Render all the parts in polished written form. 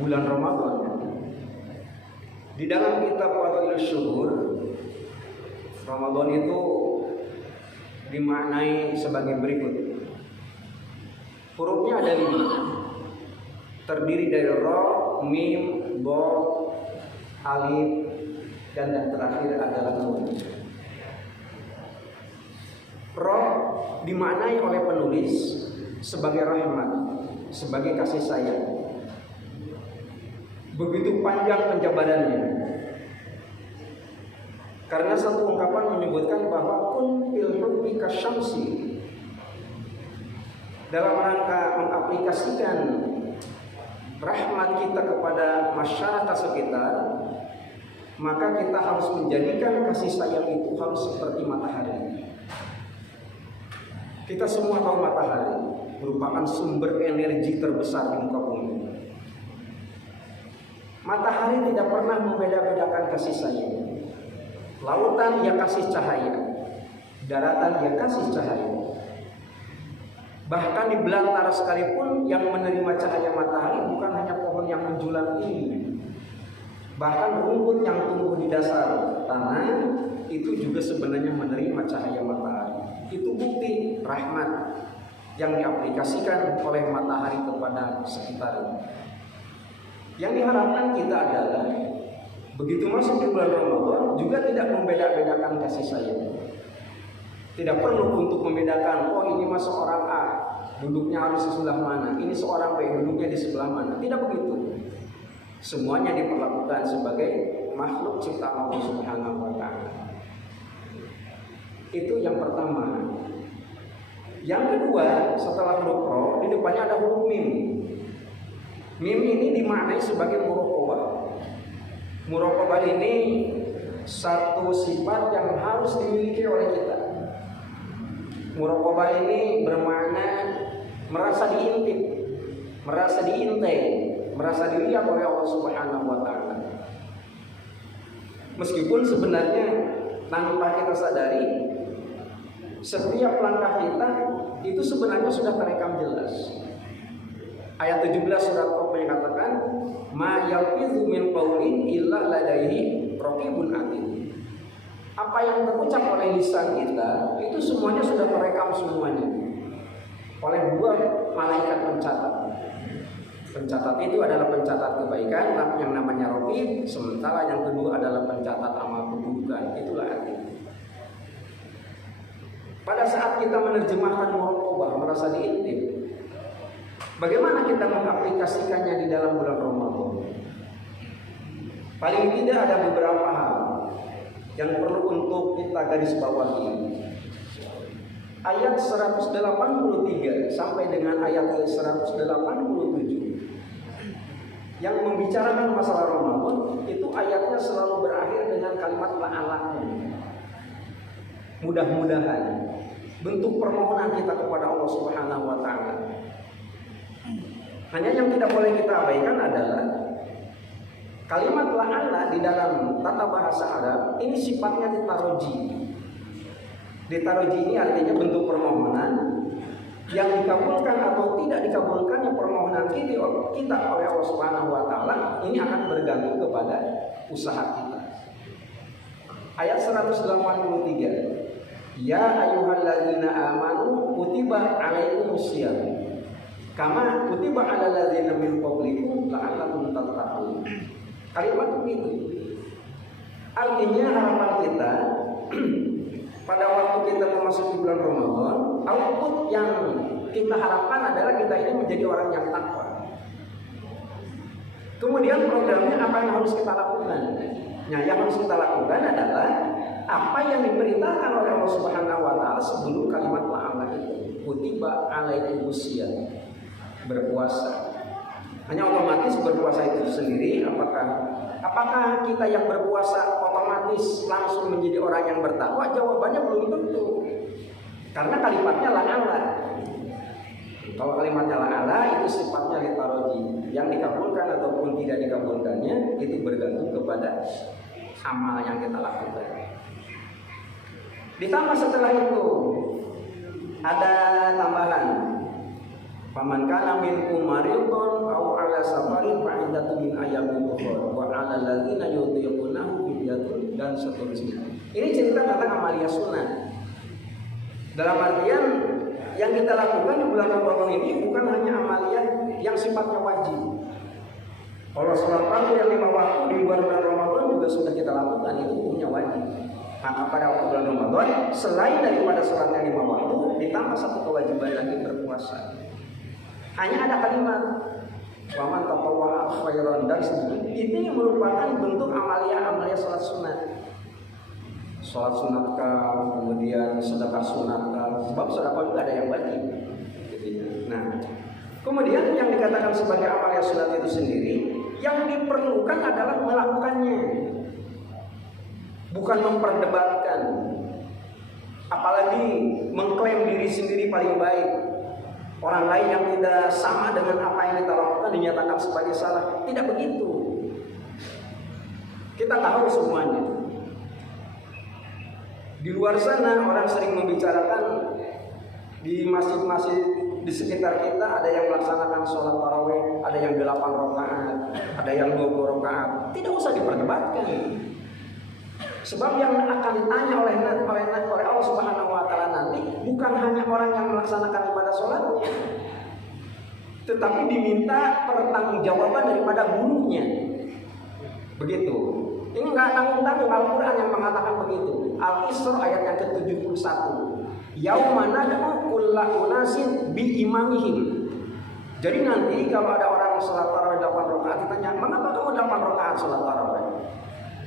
bulan Ramadan. Di dalam kitab Fadailus Syuhur, Ramadan itu dimaknai sebagai berikut. Hurufnya ada 5, terdiri dari Ra, Mim, Dha, Alif, dan yang terakhir adalah Nun. Ra dimaknai oleh penulis sebagai rahmat, sebagai kasih sayang. Begitu panjang penjabarannya. Karena satu ungkapan menyebutkan bahwa kun fil hubbi kasyamsi. Dalam rangka mengaplikasikan rahmat kita kepada masyarakat sekitar, maka kita harus menjadikan kasih sayang itu harus seperti matahari. Kita semua tahu matahari merupakan sumber energi terbesar di muka bumi. Matahari tidak pernah membeda-bedakan kasih sayang. Lautan ya kasih cahaya, daratan ya kasih cahaya. Bahkan di belantara sekalipun yang menerima cahaya matahari bukan hanya pohon yang menjulang ini. Bahkan rumput yang tumbuh di dasar tanah itu juga sebenarnya menerima cahaya matahari. Itu bukti rahmat yang diaplikasikan oleh matahari kepada sekitarnya. Yang diharapkan kita adalah begitu masuk di bulan Ramadan juga tidak membeda-bedakan kasih sayang. Tidak perlu untuk membedakan, oh ini masuk orang A, duduknya harus di sebelah mana, ini seorang B, duduknya di sebelah mana. Tidak begitu. Semuanya diperlakukan sebagai makhluk ciptaan Allah Subhanahu wa Ta'ala. Itu yang pertama. Yang kedua, setelah huruf Ra, di depannya ada huruf Mim. Mim ini dimaknai sebagai muraqabah. Muraqabah ini satu sifat yang harus dimiliki oleh kita. Muraqabah ini bermakna merasa diintip, merasa diintai, merasa dilihat oleh Allah Subhanahu wa Ta'ala. Meskipun sebenarnya tanpa kita sadari, setiap langkah kita itu sebenarnya sudah terekam jelas. Ayat 17 surat Qaf mengatakan, "Ma yalfizu min qaulin illa ladaihi raqibun atid." Apa yang terucap oleh lisan kita itu semuanya sudah terekam semuanya oleh 2 malaikat pencatat. Pencatat itu adalah pencatat kebaikan yang namanya raqib, sementara yang kedua adalah pencatat amal keburukan, itulah atid. Pada saat kita menerjemahkan muraqabah, merasa diintip, bagaimana kita mengaplikasikannya di dalam bulan Ramadan? Paling tidak ada beberapa hal yang perlu untuk kita garis bawahi. Ayat 183 sampai dengan ayat 187 yang membicarakan masalah Ramadan, itu ayatnya selalu berakhir dengan kalimat la'allahu. Mudah-mudahan, bentuk permohonan kita kepada Allah Subhanahu wa Ta'ala. Hanya yang tidak boleh kita abaikan adalah kalimat la'alla di dalam tata bahasa Arab ini sifatnya ditaroji. Ditaroji ini artinya bentuk permohonan yang dikabulkan atau tidak dikabulkannya permohonan kita oleh Allah Subhanahu wa Ta'ala ini akan bergantung kepada usaha kita. Ayat 183. Ya ayyuhalladzina amanu kutiba alaikumusiyam kama kutiba alal ladzina min qablikum la'allakum tattaqun. Kalimat begitu. Artinya harapan kita pada waktu kita memasuki bulan Ramadan, output yang kita harapkan adalah kita ini menjadi orang yang takwa. Kemudian programnya apa yang harus kita lakukan? Nah, yang harus kita lakukan adalah apa yang diperintahkan oleh Allah Subhanahu wa Ta'ala sebelum kalimat la'alla itu. Kutiba alaikumusiyam, berpuasa. Hanya otomatis berpuasa itu sendiri, apakah kita yang berpuasa otomatis langsung menjadi orang yang bertakwa? Jawabannya belum tentu. Karena kalimatnya la'alla. Kalau kalimatnya la'alla itu sifatnya litaroji, yang dikabulkan ataupun tidak dikabulkannya itu bergantung kepada amal yang kita lakukan. Ditambah setelah itu ada tambahan, faman kana minkum maridun aw ala safarin fa iddatun seterusnya. Ini cerita tentang amalia sunnah. Dalam artian yang kita lakukan di bulan Ramadan ini bukan hanya amalia yang sifatnya wajib. Kalau sholat fardu yang 5 waktu di luar bulan Ramadan juga sudah kita lakukan, itu hukumnya wajib. Maka pada waktu bulan Ramadan, selain daripada sholatnya 5 waktu, ditambah satu kewajiban lagi berpuasa. Hanya ada kalimat waman tatawwa'a khairan dan seterusnya. Ini merupakan bentuk amalia sholat sunat. Sholat sunatkah, kemudian sedekah sunatkah, sebab sedekah juga ada yang wajib. Nah, kemudian yang dikatakan sebagai amalia sunat itu sendiri, yang diperlukan adalah melakukannya, bukan memperdebatkan, apalagi mengklaim diri sendiri paling baik. Orang lain yang tidak sama dengan apa yang kita lakukan dinyatakan sebagai salah. Tidak begitu. Kita tahu semuanya. Di luar sana orang sering membicarakan di masjid-masjid di sekitar kita ada yang melaksanakan sholat tarawih, ada yang 8 rakaat, ada yang 20 rakaat. Tidak usah diperdebatkan. Sebab yang akan ditanya oleh Allah Subhanahu wa taala nanti bukan hanya orang yang melaksanakan ibadah sholatnya, tetapi diminta pertanggungjawaban daripada gurunya. Begitu. Ini nggak tanggung-tanggung, Al-Quran yang mengatakan begitu. Al-Isra ayat yang ke-71. Yauma nad'u kulla unasin bi imamihim. Jadi nanti kalau ada orang sholat tarawih 8 rakaat ditanya, "Mengapa kamu 8 rakaat sholat tarawih?"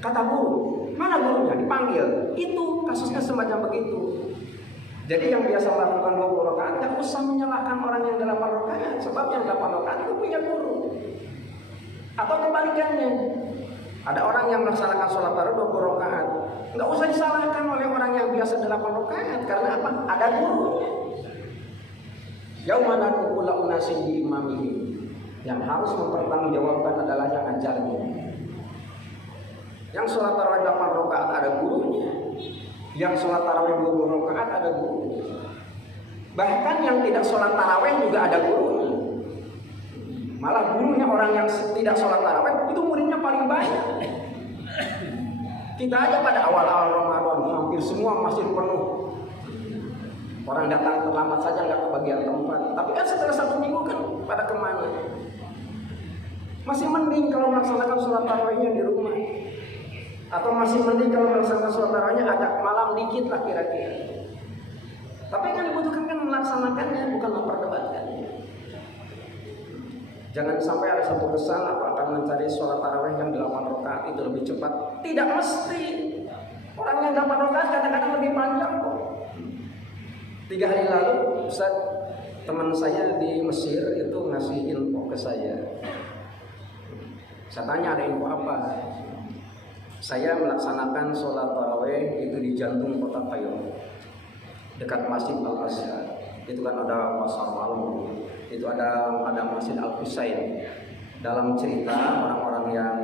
Kata guru, "Mana gurunya?" Dipanggil. Itu kasusnya semacam begitu. Jadi yang biasa melakukan 20 rakaat tidak usah menyalahkan orang yang 8 rakaat, sebab yang 8 rakaat itu punya guru. Atau kebalikannya, ada orang yang melaksanakan sholat tarawih 20 rakaat, nggak usah disalahkan oleh orang yang biasa 8 rakaat, karena apa? Ada gurunya. Yauma nad'u kulla unasin bi imamihim. Yang harus mempertanggungjawabkan adalah yang ajarnya. Yang sholat tarawih 8 rakaat ada gurunya. Yang sholat tarawih 20 rakaat ada gurunya. Bahkan yang tidak sholat tarawih juga ada gurunya. Malah gurunya orang yang tidak sholat tarawih itu muridnya paling banyak. Kita aja pada awal-awal Ramadan hampir semua masih penuh. Orang datang terlambat saja nggak kebagian tempat. Tapi kan setelah 1 minggu kan pada kemana? Masih mending kalau melaksanakan sholat tarawihnya di rumah. Atau masih mending kalau melaksanakan sholat tarawihnya agak malam dikit lah kira-kira. Tapi yang dibutuhkan kan melaksanakannya, bukan memperdebatkannya. Jangan sampai ada satu kesan apa akan mencari sholat tarawih yang 8 rakaat itu lebih cepat. Tidak mesti. Orang yang 8 rakaat kadang-kadang lebih panjang kok. 3 hari lalu Ustaz, teman saya di Mesir itu ngasih info ke saya. Saya tanya, ada info apa? Saya melaksanakan sholat tarawih itu di jantung kota Kairo, dekat Masjid Al-Azhar. Itu kan ada pasar malam, itu ada Masjid Al-Husain. Dalam cerita orang-orang yang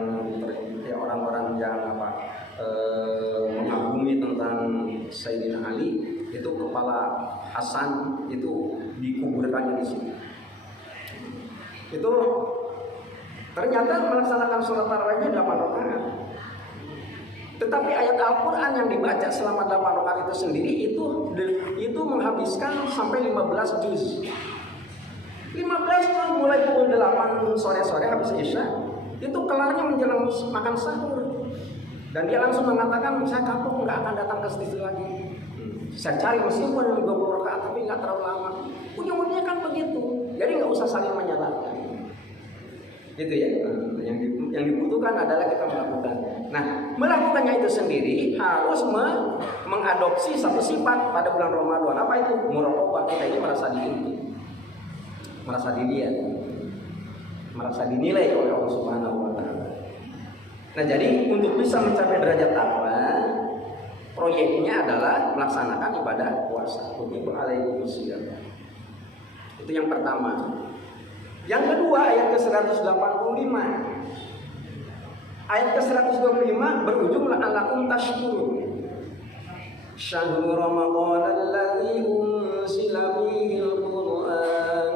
mengagumi tentang Sayyidina Ali, itu kepala Hasan itu dikuburkannya di situ. Itu ternyata melaksanakan sholat tarawihnya 8 rakaat. Tetapi ayat Al-Quran yang dibaca selama 8 rakaat itu sendiri itu menghabiskan sampai 15 juz. 15 juz mulai pukul 8 sore-sore habis Isya, itu kelarnya menjelang makan sahur. Dan dia langsung mengatakan, saya kapok nggak akan datang ke situ lagi. Saya cari meskipun 20 rakaat tapi nggak terlalu lama. Ujung-ujungnya kan begitu. Jadi nggak usah saling menyalahkan. Gitu ya. Yang dibutuhkan adalah kita melakukan. Nah, melakukannya itu sendiri harus mengadopsi satu sifat pada bulan Ramadan. Apa itu? Muraqabah. Kita ini merasa diinti, merasa dilihat, merasa dinilai oleh Allah Subhanahu wa taala. Nah, jadi untuk bisa mencapai derajat takwa, proyeknya adalah melaksanakan ibadah puasa. Kutiba alaikumusiyam. Itu yang pertama. Yang kedua, ayat ke-185. Ayat ke-125 berujung la'allakum tashkurun. Syahrul Ramadan alladzi unsila fihil Qur'an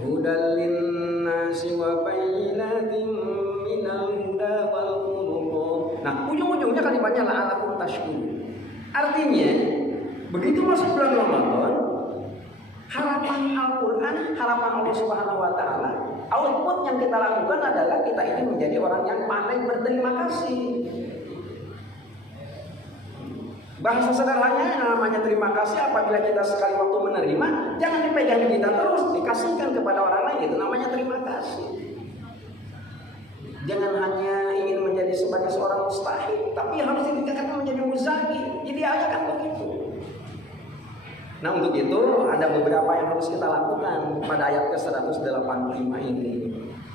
hudan lin-nasi wa bayyinatin minal huda wal furqan Nah, ujung-ujungnya kalimatnya la'alakum tashkurun. Artinya, begitu masuk bulan Ramadan, harapan Al-Quran, harapan Allah Subhanahu wa Ta'ala, output yang kita lakukan adalah kita ini menjadi orang yang pandai berterima kasih. Bahasa sederhananya namanya terima kasih, apabila kita sekali waktu menerima, jangan dipegang kita terus, dikasihkan kepada orang lain, itu namanya terima kasih. Jangan hanya ingin menjadi sebagai seorang mustahil, tapi harus ditingkatkan menjadi muzaki. Idealnya kan begitu. Nah, untuk itu ada beberapa yang harus kita lakukan pada ayat ke-185 ini.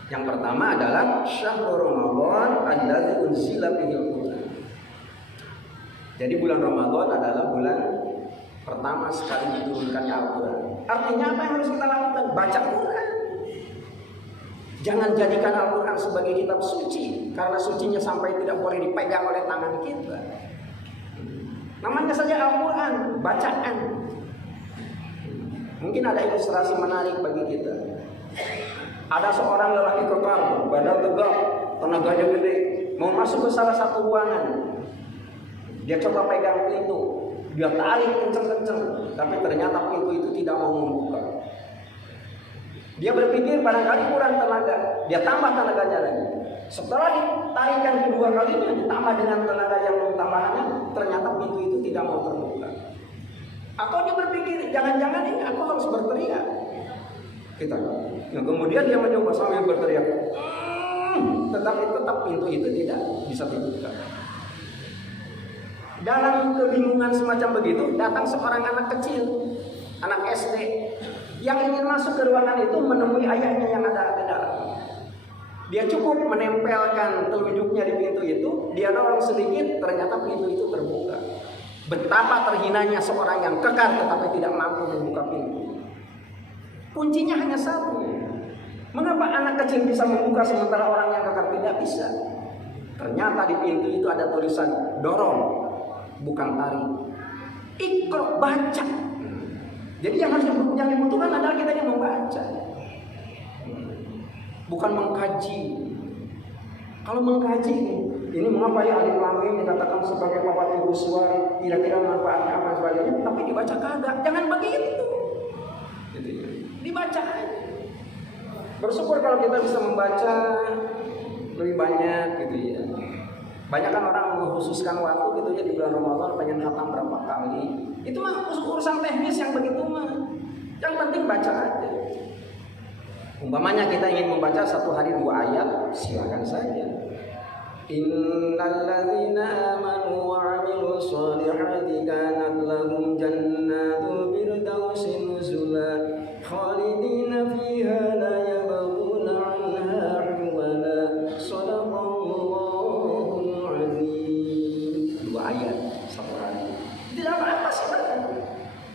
Yang pertama adalah syahrul Ramadan alladzi unzila fihil Qur'an. Jadi bulan Ramadan adalah bulan pertama sekali diturunkannya Al-Quran. Artinya apa yang harus kita lakukan? Baca Quran. Jangan jadikan Al-Quran sebagai kitab suci, karena sucinya sampai tidak boleh dipegang oleh tangan kita. Namanya saja Al-Quran, bacaan. Mungkin ada ilustrasi menarik bagi kita. Ada seorang lelaki kekar, badan tegap, tenaganya gede, mau masuk ke salah satu ruangan. Dia coba pegang pintu, dia tarik kenceng-kenceng, tapi ternyata pintu itu tidak mau membuka. Dia berpikir barangkali kurang tenaga, dia tambah tenaganya lagi. Setelah ditarikan kedua kalinya, ditambah dengan tenaga yang tambahannya, ternyata pintu itu tidak mau terbuka. Atau dia berpikir, jangan-jangan ini aku harus berteriak. Nah, kemudian dia mencoba sambil berteriak, tetapi tetap pintu itu tidak bisa dibuka. Dalam kebingungan semacam begitu, datang seorang anak kecil, anak SD, yang ingin masuk ke ruangan itu menemui ayahnya yang ada di dalam. Dia cukup menempelkan telunjuknya di pintu itu, dia dorong sedikit, ternyata pintu itu terbuka. Betapa terhinanya seorang yang kekar tetapi tidak mampu membuka pintu. Kuncinya hanya satu. Mengapa anak kecil bisa membuka sementara orang yang kekar tidak bisa? Ternyata di pintu itu ada tulisan dorong, bukan tarik. Iqra, baca. Jadi yang dibutuhkan adalah kita yang membaca, bukan mengkaji. Kalau mengkaji, ini mengapa ya alif lam mim dikatakan sebagai mafatihul suwar, kira-kira manfaatnya apa sebagainya, tapi dibaca kagak. Jangan begitu. Gitu ya. Dibaca aja. Bersyukur kalau kita bisa membaca lebih banyak gitu ya. Banyak kan orang mengkhususkan waktu gitu ya di bulan Ramadan pengen khatam berapa kali. Itu mah urusan teknis yang begitu mah. Yang penting baca aja. Umpamanya kita ingin membaca satu hari 2 ayat, silakan saja. Innal ladzina amanu wa 'amilus shalihati kanat lahum jannatul firdausi nuzula khalidina fiha la yabghuna 'anha hiwala. Shadaqallahul azim. 2 ayat satu hari. Tidak apa-apa silakan.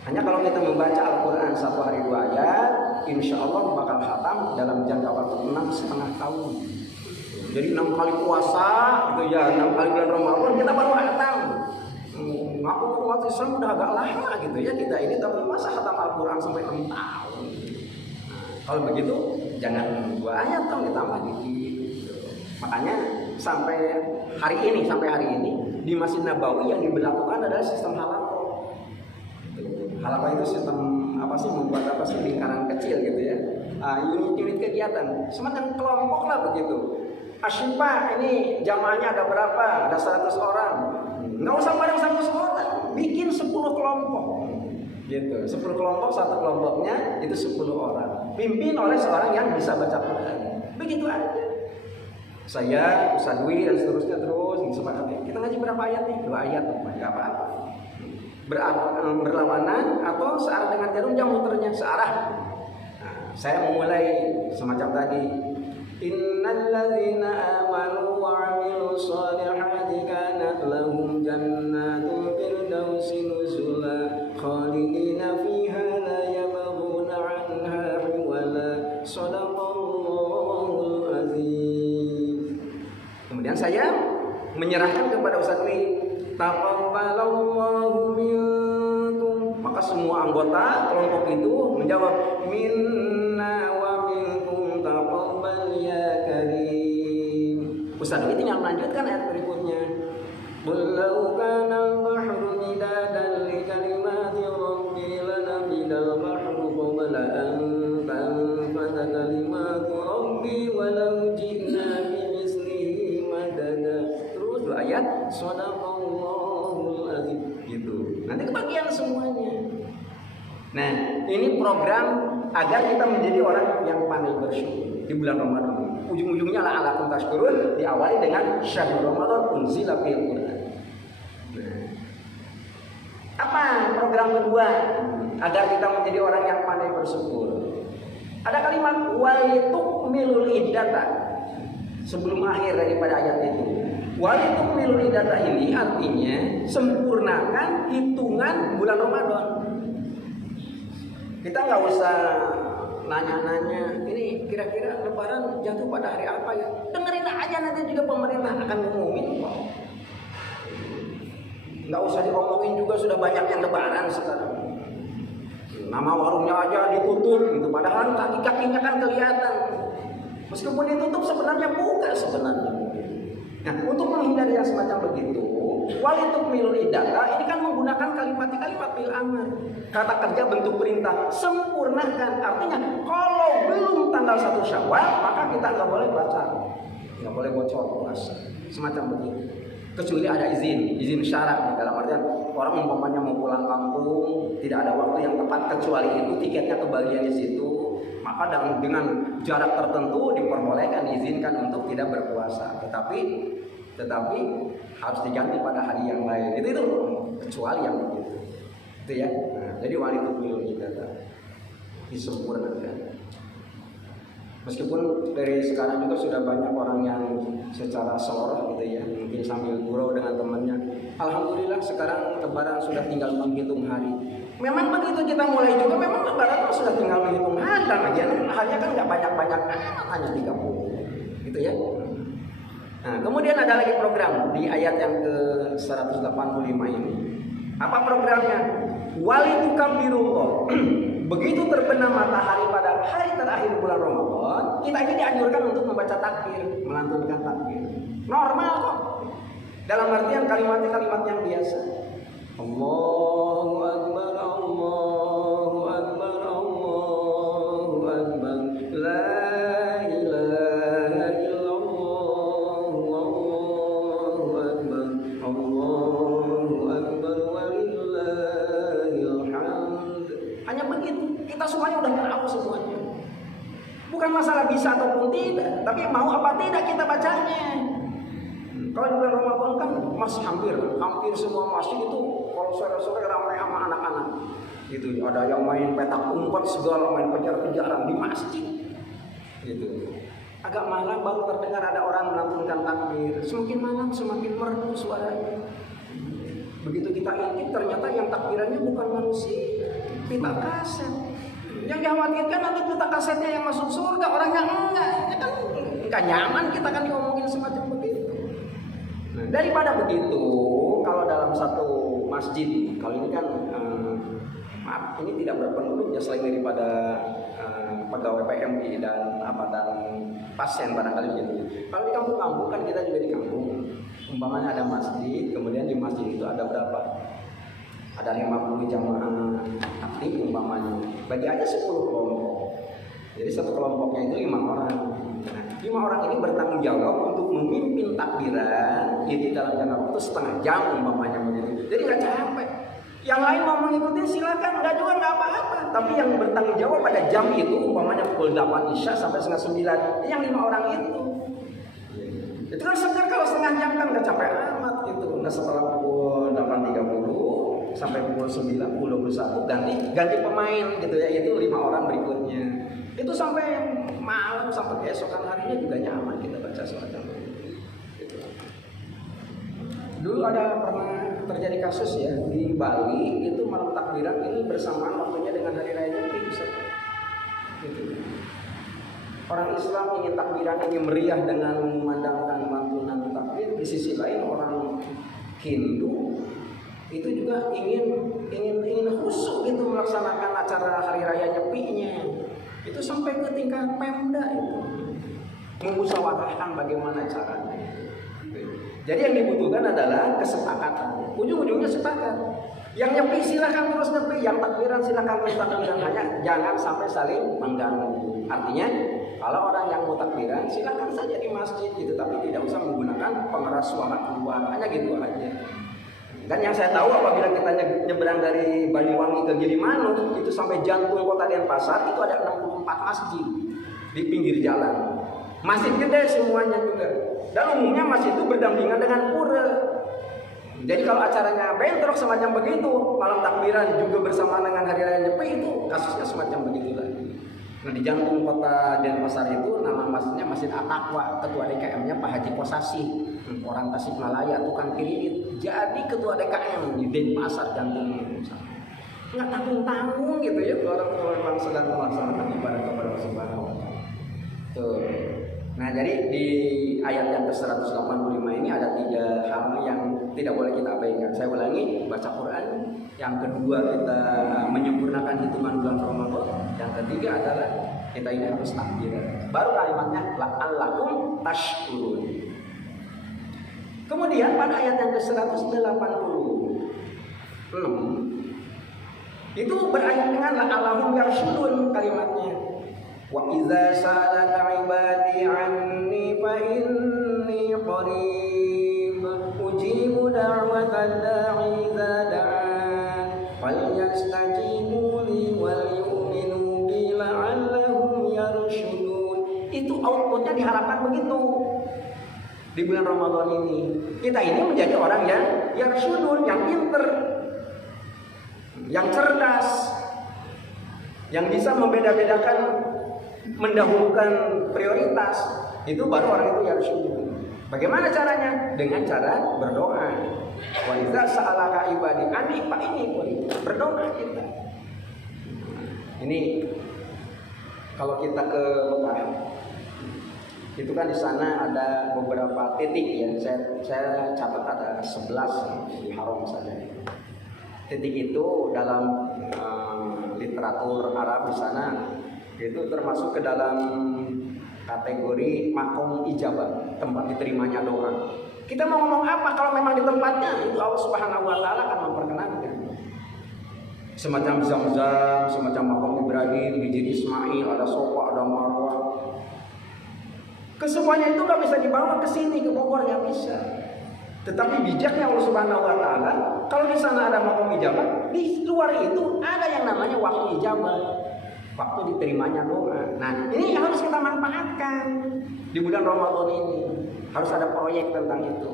Hanya kalau kita membaca Al-Quran satu hari 2 ayat, insya Allah bakal khatam dalam jangka waktu 6,5 tahun. Jadi 6 kali puasa, gitu ya, 6 kali bulan Ramadan kita baru khatam. Ngaku umat Islam udah agak lama gitu ya kita ini, tapi masa khatam Al-Quran sampai 6 tahun. Kalau begitu jangan 2 ayat dong, ditambah dikit. Makanya sampai hari ini di Masjid Nabawi yang diberlakukan adalah sistem halaqah. Halaqah itu sistem apa sih, membuat apa sih, lingkaran kecil gitu ya, unit-unit kegiatan semacam kelompok lah begitu. Asyifa ini jamaahnya ada berapa? Ada 100 orang. Nggak usah bareng 100 orang, bikin 10 kelompok gitu. 10 kelompok, satu kelompoknya itu 10 orang, pimpin oleh seorang yang bisa baca Quran. Begitu aja. Saya, Ustaz Dwi dan seterusnya terus disepakati. Kita ngaji berapa ayat nih? 2 ayat, nggak apa-apa. Berlawanan atau searah dengan jarum, jam muternya searah. Nah, saya memulai semacam tadi. Innal ladzina amanu wa 'amilus shalihati kanat lahum jannatul firdausi nuzula khalidina fiha la yabghuna 'anha hiwala. Shadaqallahul azim. Kemudian saya menyerahkan kepada Ustaz Dwi, taqabbalallahu minkum. Maka semua anggota kelompok itu menjawab, minna wa minkum taqabbal ya karim. Ustaz Dwi tinggal melanjutkan ayat berikutnya. Walau kana al-bahru midadan li kalimati rabbi lanafidal bahru qabla an tanfada kalimatu rabbi walau ji'na bimithlihi madada. Terus dua ayat shadaqallahul azim gitu. Nanti kebagian semuanya. Nah, ini program agar kita menjadi orang yang pandai bersyukur di bulan Ramadan. Ujung-ujungnya la'allakum tashkurun, diawali dengan syahrul Ramadan unzila fil Qur'an. Nah, apa program kedua agar kita menjadi orang yang pandai bersyukur? Ada kalimat walitukmilul iddata sebelum akhir daripada ayat itu. Walitukmilul iddata ini artinya sempurnakan hitungan bulan Ramadan. Kita nggak usah nanya-nanya, ini kira-kira Lebaran jatuh pada hari apa ya? Dengerin aja, nanti juga pemerintah akan ngomongin kok. Nggak usah diomongin juga, sudah banyak yang Lebaran sekarang. Nama warungnya aja ditutup, gitu. Padahal kaki-kakinya kan kelihatan. Meskipun ditutup sebenarnya buka sebenarnya. Nah, untuk menghindari yang semacam begitu, walitukmilul iddata ini kan menggunakan kalimat bil amr. Kata kerja bentuk perintah, sempurnakan. Artinya kalau belum tanggal 1 Syawal maka kita nggak boleh baca, nggak boleh bocor puasa, semacam begitu. Kecuali ada izin syarat. Dalam artian orang umpamanya mau pulang kampung, tidak ada waktu yang tepat kecuali itu tiketnya kebagian di situ, maka dengan jarak tertentu diperbolehkan, diizinkan untuk tidak berpuasa. Tetapi harus diganti pada hari yang lain. Itu kecuali yang begitu. Itu ya. Nah, jadi walitukmilul iddata disempurnakan. Meskipun dari sekarang juga sudah banyak orang yang secara soroh gitu ya, mungkin sambil gurau dengan temannya. Alhamdulillah sekarang Lebaran sudah tinggal menghitung hari. Memang begitu kita mulai juga, memang Lebaran sudah tinggal menghitung hari. Dan hanya kan nggak banyak-banyak, hanya 30 gitu ya. Nah, kemudian ada lagi program di ayat yang ke-185 ini. Apa programnya? Walitukabbirullah. Begitu terbenam matahari pada hari terakhir bulan Ramadan, kita ini dianjurkan untuk membaca takbir, melantunkan takbir. Normal kok. Dalam artian kalimatnya kalimat yang biasa. Allahu Akbar, Allahu Akbar, Allahu Akbar. La ilaha illallah, Allahu Akbar, Allahu Akbar, walillahil hamd. Hanya begitu. Kita semuanya udah tahu semuanya. Bukan masalah bisa ataupun tidak, tapi mau apa tidak kita bacanya. Kalau di bulan Ramadan kan masih hampir semua masjid itu kalau sore-sore ramai sama anak-anak. Gitu. Ada yang main petak umpet segala, main kejar-kejaran di masjid. Gitu. Agak malam baru terdengar ada orang melantunkan takbir. Semakin malam semakin merdu suaranya. Begitu kita intip ternyata yang takbirannya bukan manusia, pita kaset. Yang dikhawatirkan nanti pita kasetnya yang masuk surga, orangnya enggak. Ya kan enggak nyaman kita kan diomongin semacam begitu. Nah, daripada begitu, kalau dalam satu masjid, kalau ini kan maaf, ini tidak berpenduduk ya selain daripada pegawai PMI dan pasien barangkali begitu. Kalau di kampung-kampung kan kita juga di kampung. Umpamanya ada masjid, kemudian di masjid itu ada berapa? Ada 50 jamaah aktif umpamanya. Bagi aja 10 kelompok. Jadi satu kelompoknya itu 5 orang. Nah, 5 orang ini bertanggung jawab untuk memimpin takbiran itu dalam jangka waktu setengah jam umpamanya begitu. Jadi nggak capek. Yang lain mau mengikuti silakan, nggak juga nggak apa-apa. Tapi yang bertanggung jawab pada jam itu umpamanya pukul 8 Isya sampai setengah 9, yang 5 orang itu. Itu kan sekedar kalau setengah jam kan nggak capek amat gitu. Nah setelah pukul 8.30 sampai pukul 9, pukul 21 ganti pemain gitu ya, itu 5 orang berikutnya. Itu sampai malam sampai keesokan harinya juga nyaman kita baca sholat gitu. Dulu ada pernah terjadi kasus ya di Bali itu malam takbiran ini bersamaan waktunya dengan hari raya Nyepi gitu. Orang Islam ingin takbiran ini meriah dengan memandangkan lantunan takbir. Di sisi lain orang Hindu itu juga ingin khusyuk gitu melaksanakan acara hari raya Nyepinya. Itu sampai ke tingkat Pemda itu. Memusyawarahkan bagaimana caranya. Jadi yang dibutuhkan adalah kesepakatan. Ujung-ujungnya sepakat. Yang nyepi silakan terus nyepi, yang takbiran silakan terus takbiran, hanya jangan sampai saling mengganggu. Artinya kalau orang yang mau takbiran silakan saja di masjid gitu, tapi tidak usah menggunakan pengeras suara keluar, hanya gitu aja. Dan yang saya tahu apabila kita nyebrang dari Banyuwangi ke Gilimanuk itu sampai jantung kota Denpasar itu ada 64 masjid di pinggir jalan. Masjid gede semuanya juga. Dan umumnya masjid itu berdampingan dengan pura. Jadi kalau acaranya bentrok semacam begitu, malam takbiran juga bersama dengan hari raya Nyepi, itu kasusnya semacam begitulah. Nah di jantung kota Denpasar itu nama masjidnya Masjid At-Taqwa. Ketua DKM-nya Pak Haji Kosasi, orang Tasikmalaya, tukang kiriit. Jadi ketua DKM di Denpasar jantungnya. Nggak tanggung-tanggung gitu ya kalau memang sedang melaksanakan ibadah kepada Allah Subhanahu wa Ta'ala. Tuh. Nah jadi di ayat yang ke-185 ini ada 3 hal yang tidak boleh kita abaikan. Saya ulangi, baca Quran. Yang kedua kita menyempurnakan hitungan bulan Ramadan. Yang ketiga adalah kita ini harus takbir. Baru kalimatnya la'allakum tashkurun. Kemudian pada ayat yang ke-186 itu berakhir dengan la'allahum yarshudun kalimatnya. Wa idza sa'alaka 'ibadi 'anni fa inni qarib ujibu da'watad da'i idza da'an falyastajibu li wal yu'minu bi la'allahum yarshudun. Itu outputnya diharapkan begitu. Di bulan Ramadan ini kita ini menjadi orang yang yarshudun, yang pinter, yang cerdas, yang bisa membeda-bedakan, mendahulukan prioritas. Itu baru orang itu yarshudun. Bagaimana caranya? Dengan cara berdoa. Wa idza sa'alaka ibadi anni fa inni qarib. Berdoa kita. Ini kalau kita ke Mekah, itu kan di sana ada beberapa titik ya. Saya catat ada 11 di Haram saja. Titik itu dalam literatur Arab di sana itu termasuk ke dalam kategori makom ijabah, tempat diterimanya doa. Kita mau ngomong apa kalau memang di tempatnya itu Allah Subhanahu wa Ta'ala akan memperkenankan. Semacam Zam-Zam, semacam makom Ibrahim, Hijri Ismail, ada Sofa, ada Marwah. Kesemuanya itu nggak bisa dibawa ke sini, ke Bogor nggak bisa. Tetapi bijaknya Allah Subhanahu wa Ta'ala, kalau di sana ada makom ijabah, di luar itu ada yang namanya waktu ijabah. Waktu diterimanya doa. Nah, ini harus kita manfaatkan di bulan Ramadan ini. Harus ada proyek tentang itu.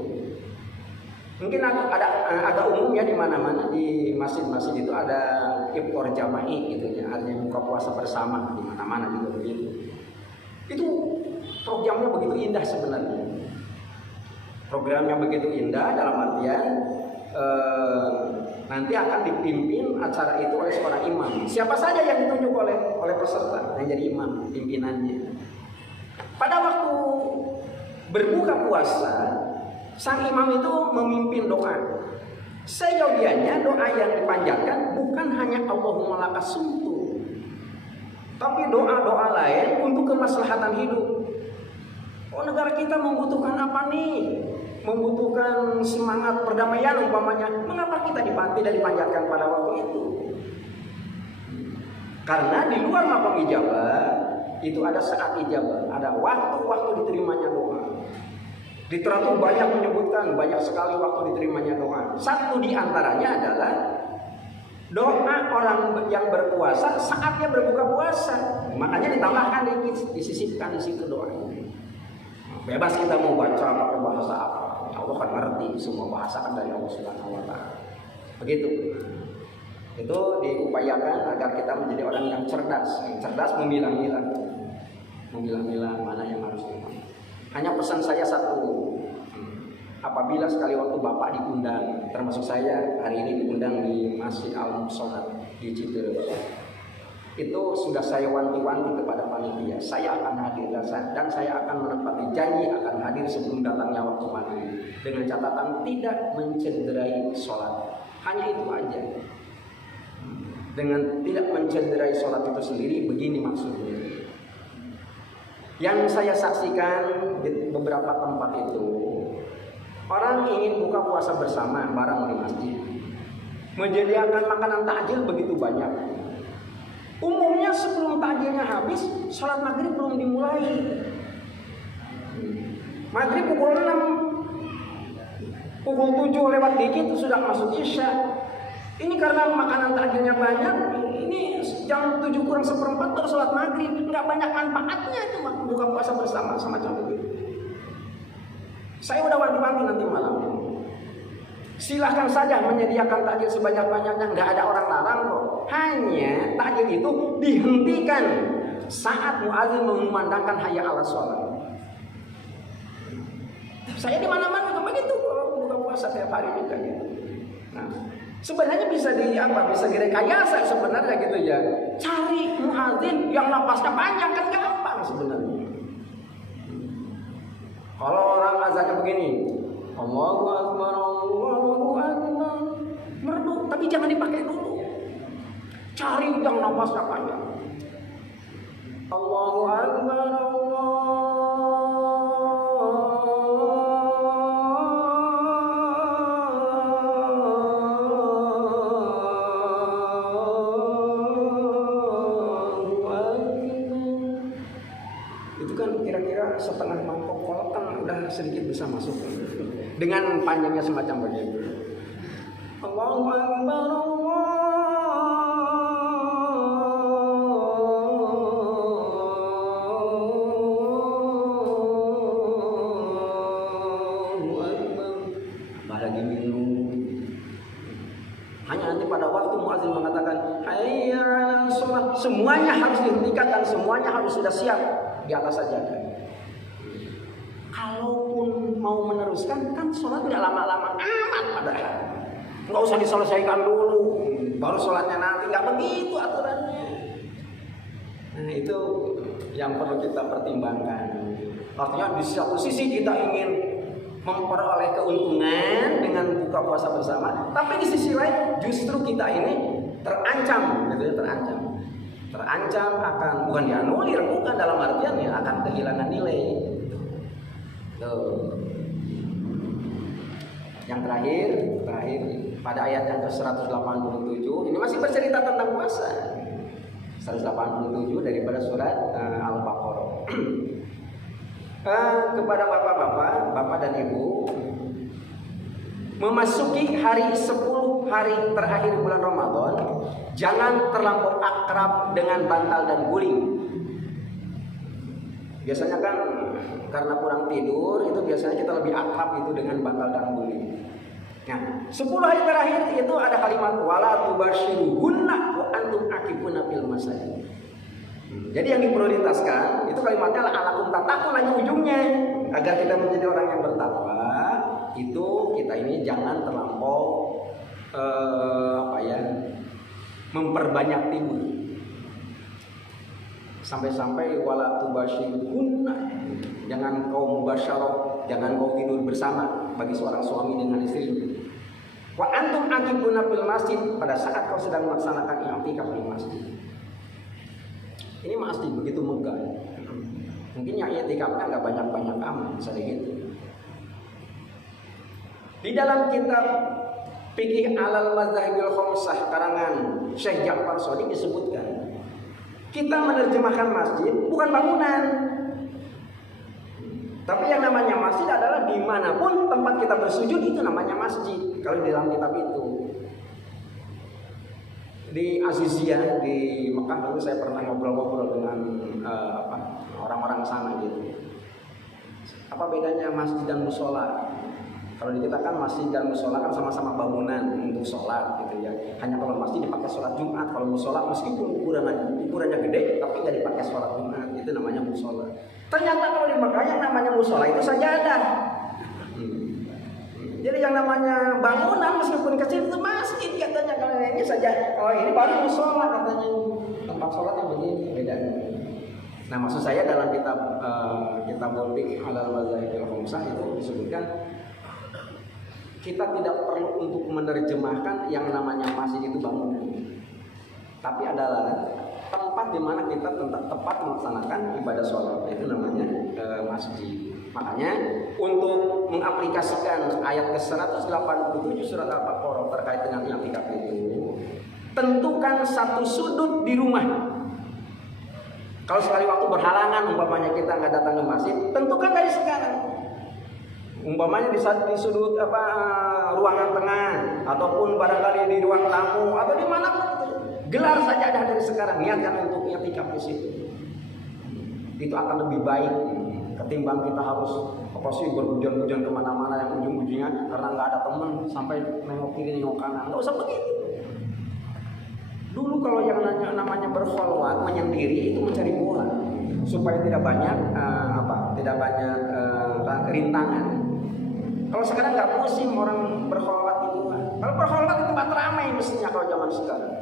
Mungkin ada umumnya di mana-mana di masjid-masjid itu ada iftar jama'i gitu ya, artinya buka puasa bersama di mana-mana juga begitu. Itu programnya begitu indah sebenarnya. Programnya begitu indah dalam artian nanti akan dipimpin acara itu oleh seorang imam. Siapa saja yang ditunjuk oleh peserta yang jadi imam, pimpinannya. Pada waktu berbuka puasa, sang imam itu memimpin doa. Seyogianya doa yang dipanjatkan bukan hanya Allahumma lakas sumtu, tapi doa-doa lain untuk kemaslahatan hidup. Oh, negara kita membutuhkan apa nih? Membutuhkan semangat perdamaian umpamanya. Mengapa kita tidak dipanjatkan pada waktu itu? Karena di luar makom ijabah itu ada saat ijabah, ada waktu-waktu diterimanya doa. Literatur banyak menyebutkan banyak sekali waktu diterimanya doa. Satu di antaranya adalah doa orang yang berpuasa saatnya berbuka puasa. Makanya ditambahkan dikit, disisipkan di situ doanya. Bebas kita mau baca pakai bahasa apa. Allah kan ngerti semua bahasa kan dari Allah Subhanahu wa Ta'ala. Begitu. Itu diupayakan agar kita menjadi orang yang cerdas. Yang cerdas memilah-milah. Memilah-milah mana yang harus kita. Hanya pesan saya satu. Apabila sekali waktu Bapak diundang, termasuk saya hari ini diundang di Masjid Al-Musolat di Cirebon, itu sudah saya wanti-wanti kepada panitia. Saya akan hadir dan saya akan menepati janji akan hadir sebelum datangnya waktu maghrib dengan catatan tidak mencederai sholat. Hanya itu aja. Dengan tidak mencederai sholat itu sendiri begini maksudnya. Yang saya saksikan di beberapa tempat itu, orang ingin buka puasa bersama bareng di masjid, menyediakan makanan takjil begitu banyak. Umumnya sebelum takjilnya habis, sholat maghrib belum dimulai. Maghrib pukul 6, pukul 7 lewat dikit itu sudah masuk isya. Ini karena makanan takjilnya banyak, ini jam 7 kurang seperempat baru sholat maghrib. Nggak banyak manfaatnya itu buka puasa bersama semacam itu. Saya udah wanti-wanti nanti malam. Silahkan saja menyediakan takjil sebanyak-banyaknya, nggak ada orang larang kok. Hanya takjil itu dihentikan saat muadzin mengumandangkan hayya 'alas shalah. Saya di mana-mana juga begitu kalau buka puasa tiap hari juga gitu. Nah, sebenarnya bisa direkayasa sebenarnya gitu ya. Cari muadzin yang napasnya panjang kan gampang sebenarnya. Kalau orang azannya begini, Allahu Akbar, Allahu Akbar, merdu, tapi jangan dipakai dulu. Cari yang napasnya panjang. Allahu Akbar, setengah mangkok kolak kan udah sedikit bisa masuk dengan panjangnya semacam begitu. Allahu Akbar, Allahu Akbar. Lagi minum. Hanya nanti pada waktu muadzin mengatakan hayya 'alas shalah, semuanya harus dihentikan dan semuanya harus sudah siap di atas sajadah. Kalaupun mau meneruskan kan sholat tidak lama-lama amat padahal. Nggak usah diselesaikan dulu, baru sholatnya nanti, nggak begitu aturannya. Nah itu yang perlu kita pertimbangkan. Artinya di satu sisi kita ingin memperoleh keuntungan dengan buka puasa bersama, tapi di sisi lain justru kita ini terancam, gitu ya, terancam akan bukan dianulir, bukan dalam artian ya akan kehilangan nilai. Tuh. Yang terakhir pada ayat yang ke-187 ini masih bercerita tentang puasa. 187 daripada surat Al-Baqarah. Kepada bapak dan ibu, memasuki hari 10 hari terakhir bulan Ramadan, jangan terlampau akrab dengan bantal dan guling. Biasanya kan karena kurang tidur itu biasanya kita lebih akrab itu dengan bantal dan guling. Nah, 10 hari terakhir itu ada kalimat wala tubashiruhunna wa antum aqifuna fil masajid. Jadi yang diprioritaskan itu kalimatnya alakum tatakun lagi ujungnya, agar kita menjadi orang yang bertakwa. Itu kita ini jangan terlampau memperbanyak tidur. Sampai-sampai wala tubashiruhunna, jangan kau mubasyarah, jangan kau tidur bersama bagi seorang suami dengan istrinya. Wa antum aqifuna fil masjid, pada saat kau sedang melaksanakan i'tikaf di masjid. Ini masjid begitu megah. Mungkin yang i'tikafnya enggak banyak-banyak amat, sedikit. Di dalam kitab Fiqih Alal Madzahibil Khamsah karangan Syekh Ja'far Shadiq disebutkan, kita menerjemahkan masjid bukan bangunan, tapi yang namanya masjid adalah dimanapun tempat kita bersujud itu namanya masjid. Kalau di dalam kitab itu, di Aziziyah di Mekah dulu saya pernah ngobrol-ngobrol dengan orang-orang sana gitu. Apa bedanya masjid dan musola? Kalau di kita kan masjid dan musola kan sama-sama bangunan untuk sholat gitu ya. Hanya kalau masjid dipakai sholat Jumat, kalau musola meskipun ukurannya gede tapi nggak dipakai sholat Jumat, itu namanya musola. Ternyata kalau di Mekah yang namanya musola itu sajadah. Jadi yang namanya bangunan meskipun kecil itu masjid katanya, kalau ini saja, kalau ini baru musola katanya, tempat sholat yang begini bedanya. Nah maksud saya dalam kitab Fiqh Alal Madzahibil Khamsah itu disebutkan kita tidak perlu untuk menerjemahkan yang namanya masjid itu bangunan, tapi adalah tempat di mana kita tepat melaksanakan ibadah sholat, itu namanya masjid. Makanya untuk mengaplikasikan ayat ke-187 surat Al-Baqarah terkait dengan i'tikaf itu, tentukan satu sudut di rumah. Kalau sekali waktu berhalangan, umpamanya kita nggak datang ke masjid, tentukan dari sekarang. Umpamanya di sudut ruangan tengah, ataupun barangkali di ruang tamu, atau di mana pun, gelar saja ada dari sekarang. Niatkan untuk i'tikaf di situ. Itu akan lebih baik ketimbang kita harus berhujan-hujan kemana-mana yang ujung-ujungnya karena nggak ada teman sampai nengok kiri nengok kanan. Nggak usah begitu. Dulu kalau yang namanya berkholwat menyendiri itu mencari buah supaya tidak banyak rintangan. Kalau sekarang nggak musim orang berkholwat itu. Kalau berkholwat di tempat ramai mestinya kalau zaman sekarang.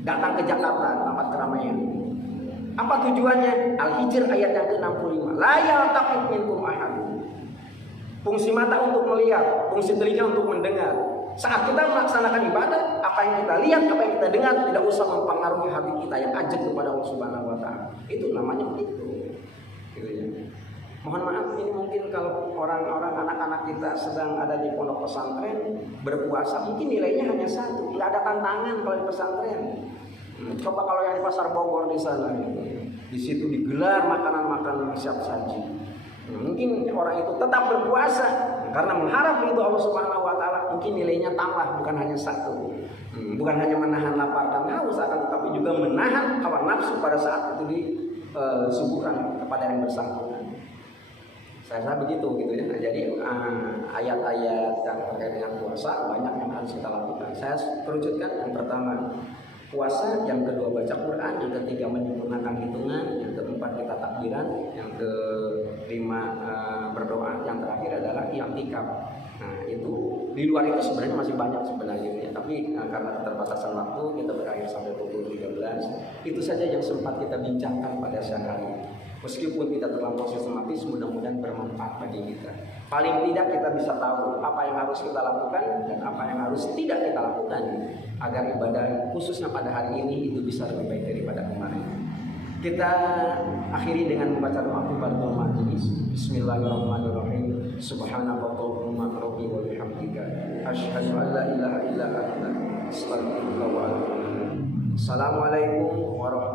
Datang ke Jakarta tempat keramaian. Apa tujuannya? Al-Hijr ayat yang ke-65. La yaltaqit minkum ahad. Fungsi mata untuk melihat, fungsi telinga untuk mendengar. Saat kita melaksanakan ibadah, apa yang kita lihat, apa yang kita dengar tidak usah mempengaruhi hati kita yang ajak kepada Allah Subhanahu wa taala. Itu namanya begitu. Gitu ya. Mohon maaf, ini mungkin kalau orang-orang anak-anak kita sedang ada di pondok pesantren berpuasa, mungkin nilainya hanya 1, nggak ada tantangan kalau di pesantren. Coba kalau yang di pasar Bogor di sana, di situ digelar makanan-makanan siap saji. Mungkin orang itu tetap berpuasa karena mengharap ridho Allah Subhanahu wa taala, mungkin nilainya tambah, bukan hanya 1. Bukan hanya menahan lapar dan haus, akan tetapi juga menahan hawa nafsu pada saat itu disuguhkan kepada yang bersangkutan. Saya begitu gitu ya. Jadi ayat-ayat yang terkait dengan puasa banyak yang harus kita lakukan. Saya kerucutkan: yang pertama puasa, yang kedua baca Quran, yang ketiga menyempurnakan hitungan, yang keempat kita takbiran, yang kelima berdoa, yang terakhir adalah i'tikaf. Nah itu di luar itu sebenarnya masih banyak sebenarnya ya, tapi karena keterbatasan waktu kita berakhir sampai pukul 13. Itu saja yang sempat kita bincangkan pada siang hari. Meskipun tidak terlampau sistematis, mudah-mudahan bermanfaat bagi kita. Paling tidak kita bisa tahu apa yang harus kita lakukan dan apa yang harus tidak kita lakukan agar ibadah khususnya pada hari ini itu bisa lebih baik daripada kemarin. Kita akhiri dengan membaca doa kifaratul majlis. Bismillahirrahmanirrahim. Subhanallahumma rabbi wa bihamdika asyhadu an la ilaha illa anta astaghfiruka wa atubu ilaik. Assalamualaikum warahmatullahi wabarakatuh.